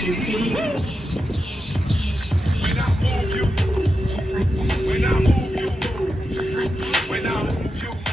Can't you see? When I move you, Just like that. when I move you, Just like that. when I move you.